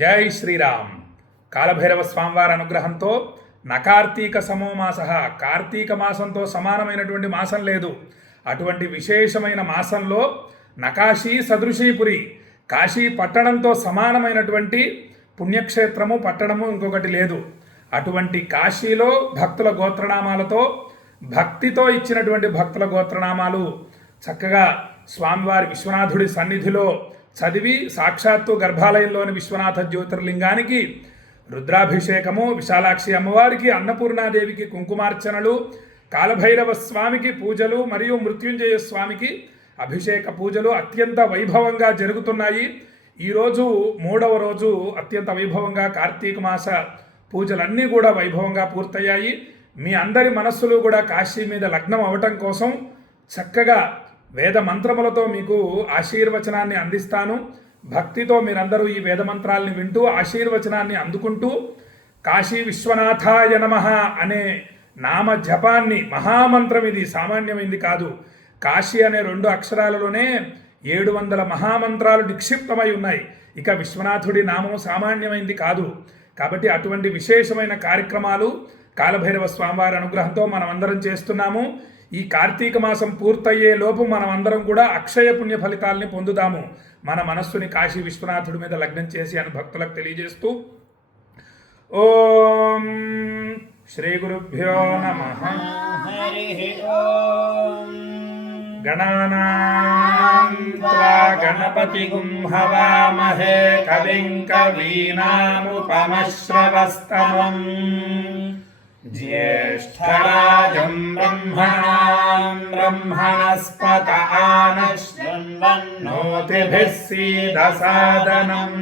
జై శ్రీరామ్. కాలభైరవ స్వామివారి అనుగ్రహంతో నకార్తీక సమోమాస, కార్తీక మాసంతో సమానమైనటువంటి మాసం లేదు. అటువంటి విశేషమైన మాసంలో నకాశీ సదృశీపురి, కాశీ పట్టణంతో సమానమైనటువంటి పుణ్యక్షేత్రము పట్టణము ఇంకొకటి లేదు. అటువంటి కాశీలో భక్తుల గోత్రనామాలతో, భక్తితో ఇచ్చినటువంటి భక్తుల గోత్రనామాలు చక్కగా స్వామివారి విశ్వనాథుడి సన్నిధిలో చదివి సాక్షాత్తు గర్భాలయంలోని విశ్వనాథ జ్యోతిర్లింగానికి రుద్రాభిషేకము, విశాలాక్షి అమ్మవారికి, అన్నపూర్ణాదేవికి కుంకుమార్చనలు, కాలభైరవ స్వామికి పూజలు మరియు మృత్యుంజయ స్వామికి అభిషేక పూజలు అత్యంత వైభవంగా జరుగుతున్నాయి. ఈరోజు 3వ రోజు అత్యంత వైభవంగా కార్తీక మాస పూజలన్నీ కూడా వైభవంగా పూర్తయ్యాయి. మీ అందరి మనస్సులు కూడా కాశీ మీద లగ్నం అవటం కోసం చక్కగా వేద మంత్రములతో మీకు ఆశీర్వచనాన్ని అందిస్తాను. భక్తితో మీరందరూ ఈ వేద మంత్రాలని వింటూ ఆశీర్వచనాన్ని అందుకుంటూ కాశీ విశ్వనాథాయ నమః అనే నామ జపాన్ని, మహామంత్రం ఇది సామాన్యమైంది కాదు. కాశీ అనే 2 అక్షరాలలోనే 700 మహామంత్రాలు నిక్షిప్తమై ఉన్నాయి. ఇక విశ్వనాథుడి నామం సామాన్యమైంది కాదు. కాబట్టి అటువంటి విశేషమైన కార్యక్రమాలు కాలభైరవ స్వామివారి అనుగ్రహంతో మనం అందరం చేస్తున్నాము. ఈ కార్తీక మాసం పూర్తయ్యే లోపు మనం అందరం కూడా అక్షయ పుణ్య ఫలితాలని పొందుదాము. మన మనస్సుని కాశీ విశ్వనాథుడి మీద లగ్నం చేసి అని భక్తులకు తెలియజేస్తూ ఓం శ్రీ గురుభ్యో నమః. గణానాం త్వా గణపతిగుం హవామహే కవిం కవీనాముపమశ్రవస్తమం జ్యేష్ఠరాజం బ్రహ్మణాం బ్రహ్మణస్పత ఆనశ్వన్నోతిభిః సీదసాదనం.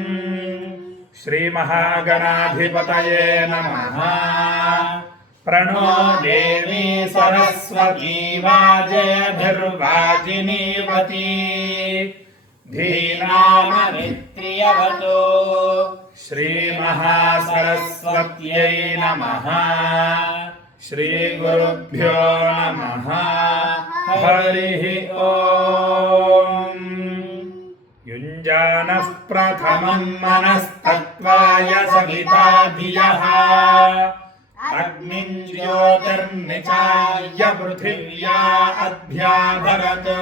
శ్రీ మహాగణాధిపతయే నమః. ప్రణో దేవీ సరస్వతీ వాజేభిర్వాజినీవతీ ధీనామనిత్రియవతో. శ్రీ మహాసరస్వత్యై నమః. శ్రీ గురుభ్యో నమః. హరి ఓం. యుంజానః ప్రథమం మనస్తత్వాయ సవితా ధియః అగ్నిం జ్యోతిర్నిచాయ్య పృథివ్యా అధ్యాధరత్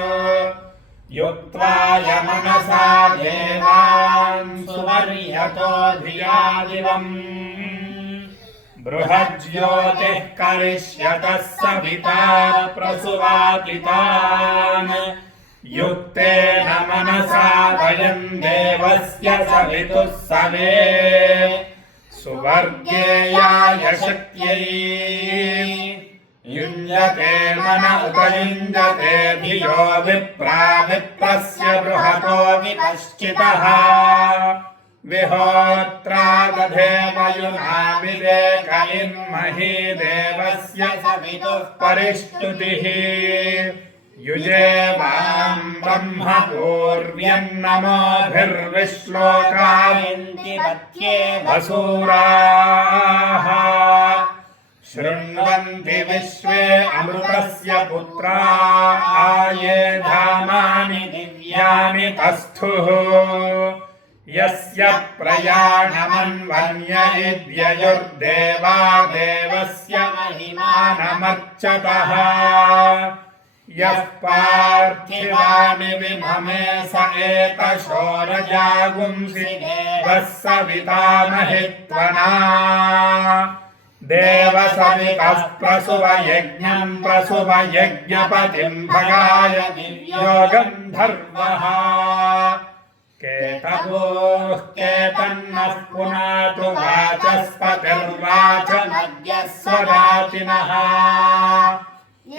యుక్త్వాయ మనసా దేవాన్ సువర్యతో ధియా దివం బృహజ్యోతిః కరిష్యతః సవితా ప్రసువాతి తాన్ యుక్తేన మనసా వయం దేవస్య సవితుః సమే సువర్గేయాయ శక్త్యై యుంజతే మన ఉపయుంజతే ధియో విప్రా విప్రస్య బృహతో విపశ్చితః విహోత్రాదధేమయునా వివేక ఇన్మహీ దేవస్య సవితుః పరిష్టుతిః యుజేవాం బ్రహ్మ పూర్వ్యన్నమోభిర్విశ్లోకాయంతి వసూరాః శృణ్వంతి విశ్వే అమృతస్య పుత్రా ఆయే ధామాని దివ్యాని తస్థుః యస్య ప్రయాణమన్వన్య ఇద్యయుర్దేవా దేవస్య మహిమానమర్చతః యః పార్థివాని విమమే స ఏతశోరజాగుంసి దేవः సవితా మహిత్వనా దేవ సవితః ప్రసువ యజ్ఞం ప్రసువ యజ్ఞపతిం భగాయ దివ్యో గంధర్వః కేతవోః కేతన్నః పునాతు వాచస్పతిర్వాచమద్య స్వదాతినః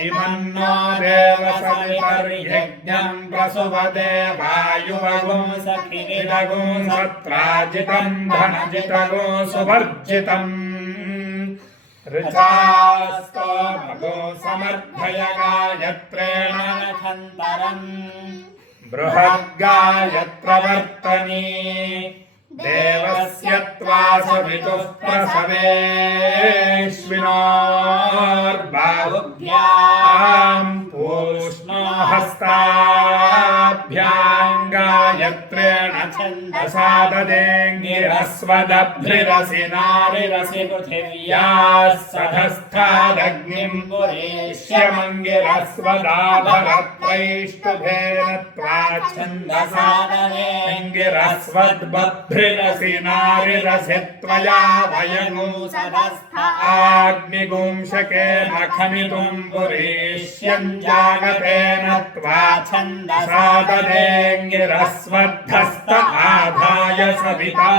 ఇమన్నో దేవ సవితర్యజ్ఞం ప్రసువతే వాయువగుం సఖివిదగుం సత్రాజితం ధనజితగో సువర్జితం ऋचास्तो मगो समर्थय गायत्रेण नखन्तरं बृहद्गायत्रवर्तनी देवस्य त्वा सवितुः प्रसवेश्विनोर्बाहुभ्यां पूष्णो हस्ताभ्यां गाय यत्रेण छन्दसा ददेङ्गिरस्वदभ्रिरसि नारिरसि पृथिव्याः सधस्थादग्निं पुरेष्यमङ्गिरस्वदाभरत्रैष्टुभेन त्वा छन्दसा ददेङ्गिरस्वद्बभ्रिरसि नारिरसि त्वया वयगुं आग्निगुंशकेन खमितुं पुरेष्यं जागतेन त्वा छन्दसा ददेङ्गिरस्वद्धस्त आधाय सविता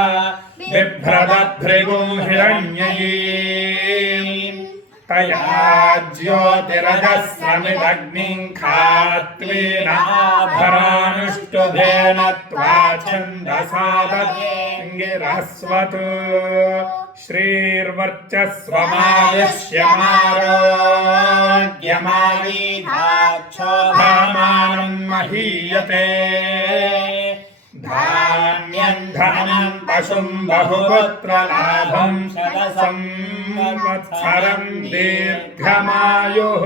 बिभ्रदभृगुं हिरण्ययीम् तया ज्योतिरजस्रमिदग्निं खात्वेन आभरानुष्टुभेन त्वा छन्दसा ददेङ्गिरस्वत् श्रीर्वर्चस्वमायुष्यमारोग्यमावीधाक्षोभामानं महीयते धान्यं धनं पशुं बहुपुत्रलाभं संवत्सरं दीर्घमायुः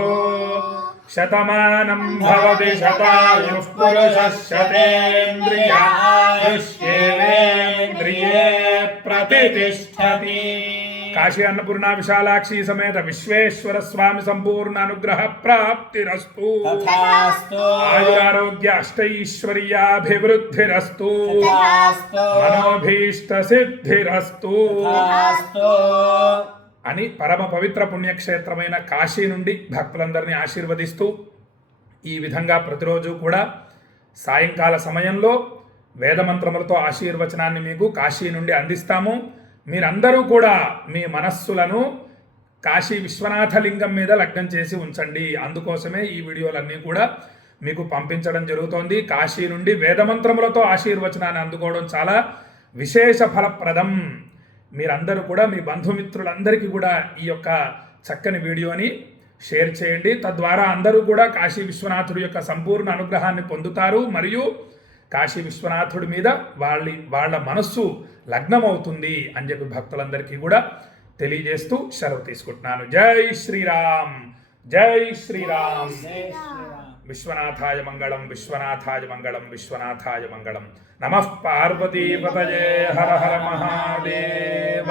शतमानं भवति शतायुः पुरुषः शतेन्द्रियायुष्येवेन्द्रिये प्रतिष्ठति। काशी अन्नपूर्णा विशालाक्षी समेत विश्वेश्वर स्वामी संपूर्ण अनुग्रह प्राप्तिरस्तु। आयुरारोग्य अष्टैश्वर्याभिवृद्धिरस्तु। मनोभीष्ट सिद्धिरस्तु అని పరమ పవిత్ర పుణ్యక్షేత్రమైన కాశీ నుండి భక్తులందరినీ ఆశీర్వదిస్తూ ఈ విధంగా ప్రతిరోజు కూడా సాయంకాల సమయంలో వేదమంత్రములతో ఆశీర్వచనాన్ని మీకు కాశీ నుండి అందిస్తాము. మీరందరూ కూడా మీ మనస్సులను కాశీ విశ్వనాథ లింగం మీద లగ్నం చేసి ఉంచండి. అందుకోసమే ఈ వీడియోలన్నీ కూడా మీకు పంపించడం జరుగుతోంది. కాశీ నుండి వేదమంత్రములతో ఆశీర్వచనాన్ని అందుకోవడం చాలా విశేష ఫలప్రదం. మీరందరూ కూడా మీ బంధుమిత్రులందరికీ కూడా ఈ యొక్క చక్కని వీడియోని షేర్ చేయండి. తద్వారా అందరూ కూడా కాశీ విశ్వనాథుడి యొక్క సంపూర్ణ అనుగ్రహాన్ని పొందుతారు. మరియు కాశీ విశ్వనాథుడి మీద వాళ్ళ మనస్సు లగ్నమవుతుంది అని చెప్పి భక్తులందరికీ కూడా తెలియజేస్తూ సెలవు తీసుకుంటున్నాను. జై శ్రీరామ్, జై శ్రీరామ్. విశ్వనాథాయ మంగళం, విశ్వనాథాయ మంగళం, విశ్వనాథాయ మంగళం. నమః పార్వతీపతయే. హర హర మహాదేవ.